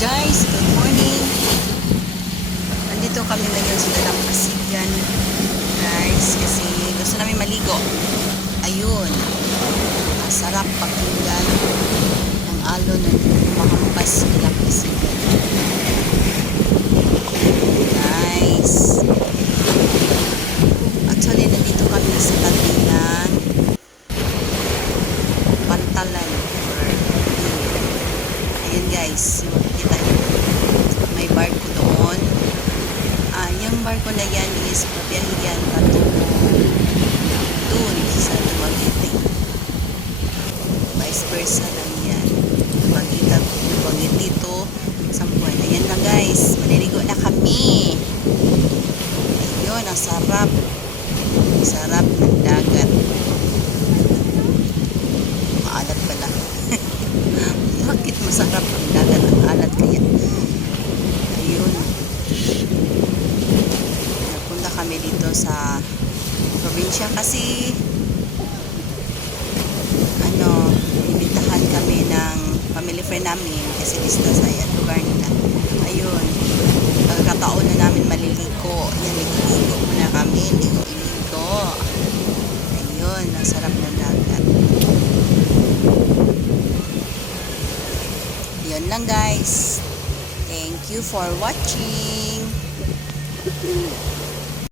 Guys, good morning. Nandito kami ngayon sa Dalampasigan, guys, kasi gusto namin maligo. Ayun, masarap pakinggan ng alon ng mahampas sa Dalampasigan. Guys, actually nandito kami sa tabi ng Pantalan. Ayun guys, makikita nyo may barko doon. Yung barko na yan is pabiyahe yan patungo doon sa Dumaguete. Vice versa lang yan. Dumaguete dito sa buwan. Ayan na guys, maliligo na kami. Ayun, ang sarap. Ang sarap ng dagat. Maalat pala. Bakit masarap ang dagat? Ang alat kaya. Ayun. Napunta kami dito sa probinsya kasi inimbitahan kami ng family friend namin kasi basta sa lugar nila. Ayun. Pagkakataon na namin maliligo. Yan, ligo na kami. Ligo. Ayun. Ang sarap ng dagat. Yun lang guys. Thank you for watching.